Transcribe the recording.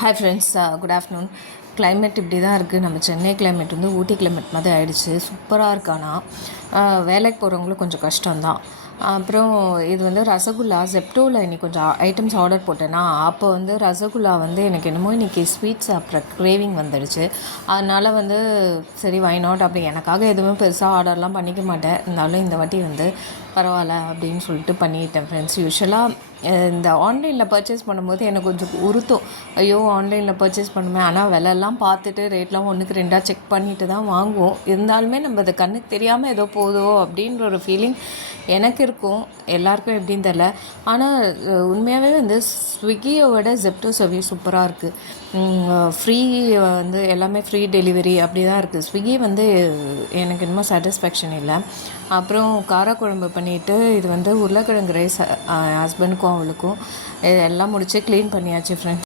Hi friends, good afternoon. Climate இப்படி தான் இருக்குது. நம்ம சென்னை கிளைமேட் வந்து ஊட்டி கிளைமேட் மாதிரி ஆகிடுச்சு. சூப்பராக இருக்கு. ஆனால் வேலைக்கு போகிறவங்களும் கொஞ்சம் கஷ்டம்தான். அப்புறம் இது வந்து ரசகுல்லா ஜெப்டோவில் இன்றைக்கி கொஞ்சம் ஐட்டம்ஸ் ஆர்டர் போட்டேன்னா, அப்போ வந்து ரசகுல்லா வந்து எனக்கு என்னமோ இன்றைக்கி ஸ்வீட் சாப்பிட்ற க்ரேவிங் வந்துடுச்சு. அதனால் வந்து சரி வை நாட், அப்படி எனக்காக எதுவுமே பெருசாக ஆர்டர்லாம் பண்ணிக்க மாட்டேன். இருந்தாலும் இந்த வாட்டி வந்து பரவாயில்ல அப்படின்னு சொல்லிட்டு பண்ணிட்டேன் ஃப்ரெண்ட்ஸ். யூஸ்வலாக இந்த ஆன்லைனில் பர்ச்சேஸ் பண்ணும்போது எனக்கு கொஞ்சம் உறுத்தும். ஐயோ ஆன்லைனில் பர்ச்சேஸ் பண்ணுவேன், ஆனால் விலையெல்லாம் பார்த்துட்டு ரேட்லாம் ஒன்றுக்கு ரெண்டாக செக் பண்ணிட்டு தான் வாங்குவோம். இருந்தாலுமே நம்ம அது கண்ணுக்கு தெரியாமல் ஏதோ போதோ அப்படின்ற ஒரு ஃபீலிங் எனக்கு இருக்கும். எல்லாருக்கும் எப்படின்னு தெரில. ஆனால் உண்மையாகவே வந்து ஸ்விக்கியை விட ஜெப்டோ சர்வீஸ் சூப்பராக இருக்குது. ஃப்ரீ வந்து எல்லாமே ஃப்ரீ டெலிவரி அப்படி தான் இருக்குது. ஸ்விக்கி வந்து எனக்கு இன்னும் சாட்டிஸ்ஃபேக்ஷன் இல்லை. அப்புறம் காரக்குழம்பு பண்ணிவிட்டு இது வந்து உருளைக்கிழங்கு ரைஸ் ஹஸ்பண்டுக்கும் அவளுக்கும் எல்லாம் முடித்து க்ளீன் பண்ணியாச்சு ஃப்ரெண்ட்ஸ்.